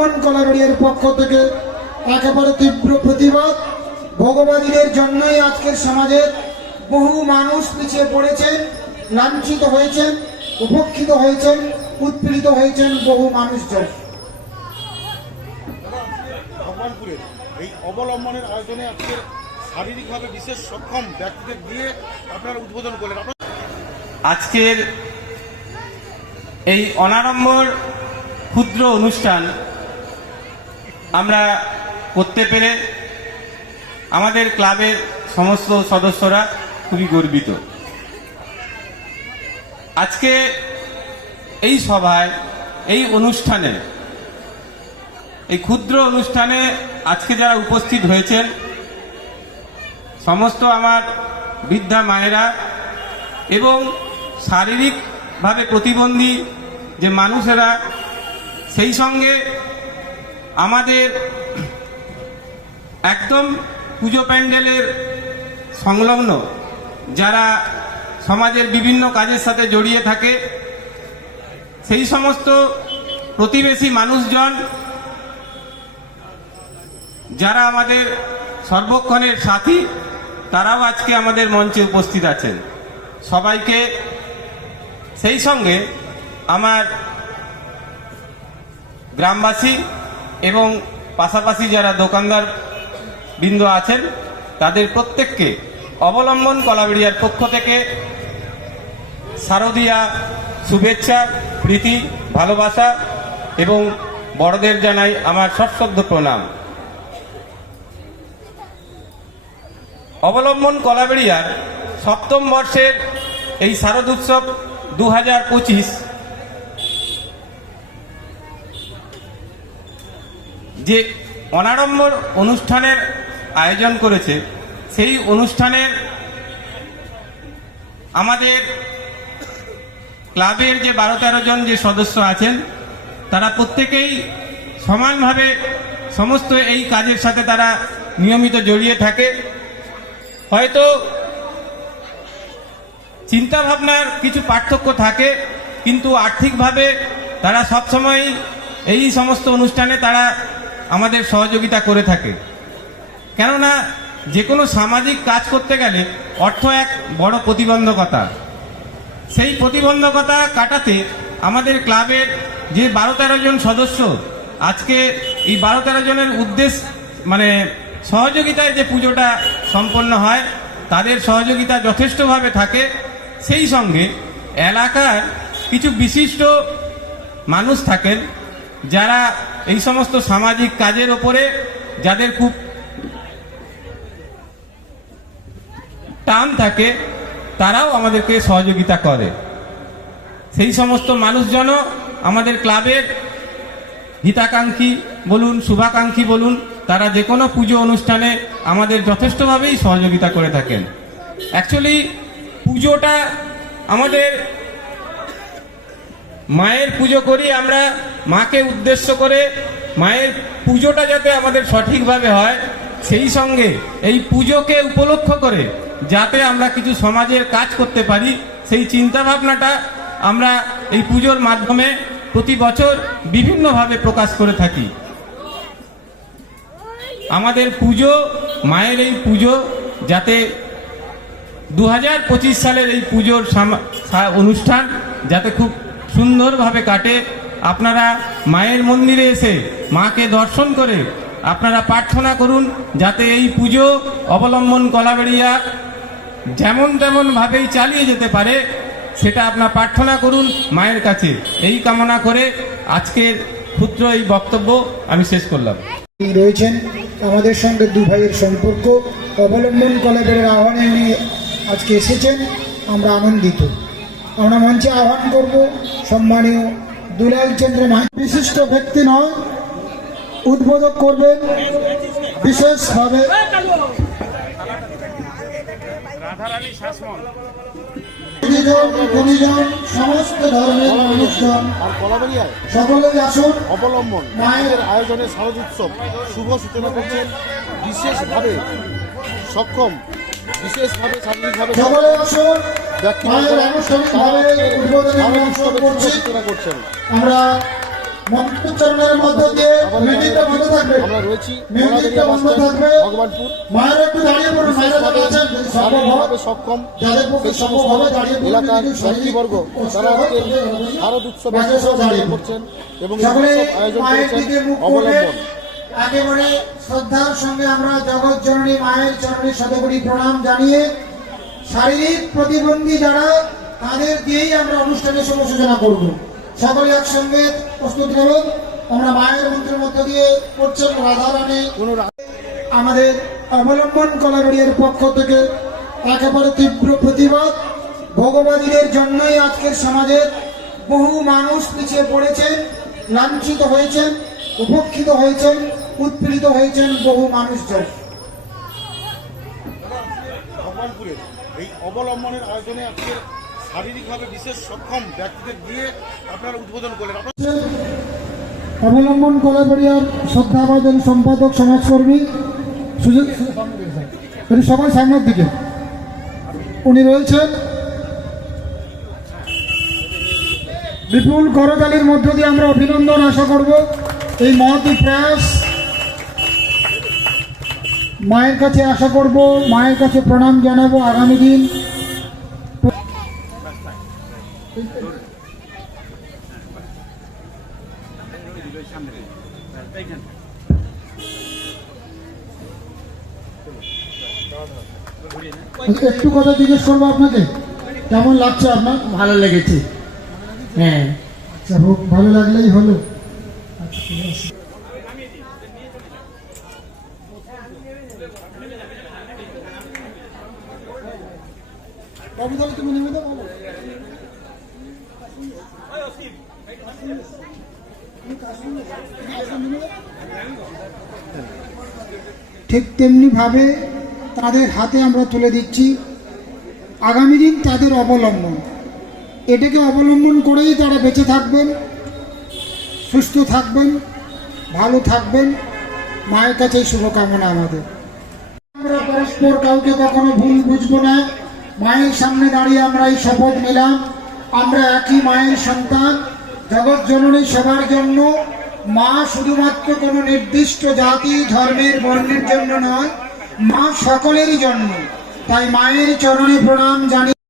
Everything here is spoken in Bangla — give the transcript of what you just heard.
অবলম্বন কলাগড়িয়ার পক্ষ থেকে একেবারে তীব্র প্রতিবাদ। ভগবাদীদের জন্যই আজকের সমাজের বহু মানুষ পিছিয়ে পড়েছেন লাঞ্ছিত হয়েছেন উপেক্ষিত হয়েছেন উৎপীড়িত হয়েছেন বহু মানুষজন। ভগবানপুরের এই অবলম্বনের আয়োজনে আজকে শারীরিকভাবে বিশেষ সক্ষম ব্যক্তিদের দিয়ে আপনারা উদ্বোধন করলেন। আপনার আজকের এই অনাড়ম্বর ক্ষুদ্র অনুষ্ঠান আমরা করতে পেরে আমাদের ক্লাবের সমস্ত সদস্যরা খুবই গর্বিত। আজকে এই সভায়, এই অনুষ্ঠানে, এই ক্ষুদ্র অনুষ্ঠানে আজকে যারা উপস্থিত হয়েছেন, সমস্ত আমার বৃদ্ধা মায়েরা এবং শারীরিকভাবে প্রতিবন্ধী যে মানুষেরা, সেই সঙ্গে আমাদের একদম পুজো প্যান্ডেলের সংলগ্ন, যারা সমাজের বিভিন্ন কাজের সাথে জড়িয়ে থাকে, সেই সমস্ত প্রতিবেশী মানুষজন, যারা আমাদের সর্বক্ষণের সাথী, তারাও আজকে আমাদের মঞ্চে উপস্থিত আছেন। সবাইকে সেই সঙ্গে আমার গ্রামবাসী এবং পাশাপাশি যারা দোকানদার বৃন্দ আছেন, তাদের প্রত্যেককে অবলম্বন কলাবেড়িয়ার পক্ষ থেকে শারদীয়া শুভেচ্ছা, প্রীতি, ভালোবাসা এবং বড়দের জানাই আমার সশ্রদ্ধ প্রণাম। অবলম্বন কলাবেড়িয়ার সপ্তম বর্ষের এই শারদ উৎসব দু হাজার পঁচিশ যে অনাড়ম্বর অনুষ্ঠানের আয়োজন করেছে, সেই অনুষ্ঠানের আমাদের ক্লাবের যে বারো তেরো জন যে সদস্য আছেন, তারা প্রত্যেকেই সমানভাবে সমস্ত এই কাজের সাথে তারা নিয়মিত জড়িয়ে থাকে। হয়তো চিন্তা ভাবনার কিছু পার্থক্য থাকে, কিন্তু আর্থিকভাবে তারা সবসময় এই সমস্ত অনুষ্ঠানে তারা আমাদের সহযোগিতা করে থাকে। কেননা যে কোনো সামাজিক কাজ করতে গেলে অর্থ এক বড় প্রতিবন্ধকতা। সেই প্রতিবন্ধকতা কাটাতে আমাদের ক্লাবের যে বারো তেরো জন সদস্য, আজকে এই বারো তেরো জনের উদ্দেশ্য মানে সহযোগিতায় যে পুজোটা সম্পন্ন হয়, তাদের সহযোগিতা যথেষ্টভাবে থাকে। সেই সঙ্গে এলাকার কিছু বিশিষ্ট মানুষ থাকেন, যারা এই সমস্ত সামাজিক কাজের ওপরে যাদের খুব টান থাকে, তারাও আমাদেরকে সহযোগিতা করে। সেই সমস্ত মানুষজনও আমাদের ক্লাবের হিতাকাঙ্ক্ষী বলুন, শুভাকাঙ্ক্ষী বলুন, তারা যে কোনো পুজো অনুষ্ঠানে আমাদের যথেষ্টভাবেই সহযোগিতা করে থাকেন। অ্যাকচুয়ালি পুজোটা আমাদের মায়ের পুজো করি আমরা মাকে উদ্দেশ্য করে মায়ের পুজোটা যাতে আমাদের সঠিকভাবে হয়, সেই সঙ্গে এই পুজোকে উপলক্ষ করে যাতে আমরা কিছু সমাজের কাজ করতে পারি, সেই চিন্তা ভাবনাটা আমরা এই পুজোর মাধ্যমে প্রতি বছর বিভিন্নভাবে প্রকাশ করে থাকি। আমাদের পুজো, মায়ের এই পুজো, যাতে দু হাজার পঁচিশ সালের এই পুজোর অনুষ্ঠান যাতে খুব সুন্দরভাবে কাটে আপনারা মায়ের মন্দিরে এসে মাকে দর্শন করে আপনারা প্রার্থনা করুন যাতে এই পুজো অবলম্বন কলাবেড়িয়া যেমন তেমন ভাবেই চালিয়ে যেতে পারে, সেটা আপনার প্রার্থনা করুন মায়ের কাছে। এই কামনা করে আজকের ক্ষুদ্র এই বক্তব্য আমি শেষ করলাম। রয়েছেন আমাদের সঙ্গে দু ভাইয়ের সম্পর্ক, অবলম্বন কলেজের আহ্বানে নিয়ে আজকে এসেছেন, আমরা আনন্দিত। আমরা মঞ্চে আহ্বান করব, সম্মানীয় দুলাল চন্দ্র মাহ। বিশিষ্ট ব্যক্তি নয় উদ্বোধক করবেন বিশেষভাবে সমস্ত ধর্মের মানুষজন। সকলেই আসুন অবলম্বন। মায়ের আয়োজনে শারদ উৎসব শুভ সূচনা করছেন। বিশেষভাবে সক্ষম বিশেষভাবে শারীরিকভাবে সকলে আসুন মায়ের আনুষ্ঠানিকভাবে উদ্বোধনী অনুষ্ঠান করছি। করছেন। আমরা মন্ত্রোচ্চারণের মধ্য দিয়ে মিউজিকটা বন্ধ থাকবে। আমরা রয়েছি। মিউজিকটা বন্ধ থাকবে। ভগবানপুর। মায়েরা একটু দাঁড়িয়ে পড়ুন। মায়েরা যারা আছেন সম্ভব সক্ষম। যাদের পক্ষে সম্ভব হবে দাঁড়িয়ে পড়ুন এলাকার ব্যক্তিবর্গ তারা আজকে। শারদ উৎসবে। করছেন এবং আয়োজন করেছেন অবলম্বন। একেবারে শ্রদ্ধার সঙ্গে আমরা জগৎ জননী, মায়ের চরণে শতকোটি প্রণাম জানিয়ে শারীরিক প্রতিবন্ধী যারা, তাদের দিয়েই আমরা অনুষ্ঠানের শুভ সূচনা করব। সকলে একসঙ্গে প্রস্তুত করুন আমরা মায়ের মন্ত্রের মধ্য দিয়ে করছেন রাধা রানী আমাদের অবলম্বন কলাবাড়িয়ার পক্ষ থেকে একেবারে তীব্র প্রতিবাদ। ভোগবাদীদের জন্যই আজকের সমাজের বহু মানুষ পিছিয়ে পড়েছেন, লাঞ্ছিত হয়েছেন, উপেক্ষিত হয়েছেন। উৎপীড়িত হয়েছেন বহু মানুষজন। এই অবলম্বনের আয়োজনে আজকের শারীরিকভাবে বিশেষ সক্ষম ব্যক্তিদের দিয়ে আপনারা উদ্বোধন করলেন। অবলম্বন কলাবাড়িয়ার শ্রদ্ধাভাজন সম্পাদক সমাজকর্মী সুযোগ এটি সবাই সামনের দিকে। উনি রয়েছেন বিপুল করতালির মধ্য দিয়ে আমরা অভিনন্দন আশা করব। এই মহতি প্রয়াস মায়ের কাছে আশা করব মায়ের কাছে প্রণাম জানাব আগামী দিন। একটু কথা জিজ্ঞেস করব আপনাকে? কেমন লাগছে আপনার? ভালো লেগেছে। হ্যাঁ। আচ্ছা হোক ভালো লাগলেই হলো। আচ্ছা, ঠিক আছে। বাবু, তাহলে তুমি নেমে দাও ঠিক তেমনি ভাবে তাদের হাতে আমরা তুলে দিচ্ছি। আগামী দিন তাদের অবলম্বন। এটাকে অবলম্বন করেই তারা বেঁচে থাকবেন, সুস্থ থাকবেন, ভালো থাকবেন। মায়ের কাছেই শুভকামনা আমাদের। আমরা পরস্পর কাউকে কখনো ভুল বুঝব না। মায়ের সামনে দাঁড়িয়ে আমরা এই শপথ নিলাম। আমরা একই মায়ের সন্তান। জগৎ জননী সবার জন্য মা শুধুমাত্র কোনো নির্দিষ্ট জাতি, ধর্মের, বর্ণের জন্য নয়, মা সকলেরই জন্য। তাই মায়ের চরণে প্রণাম জানি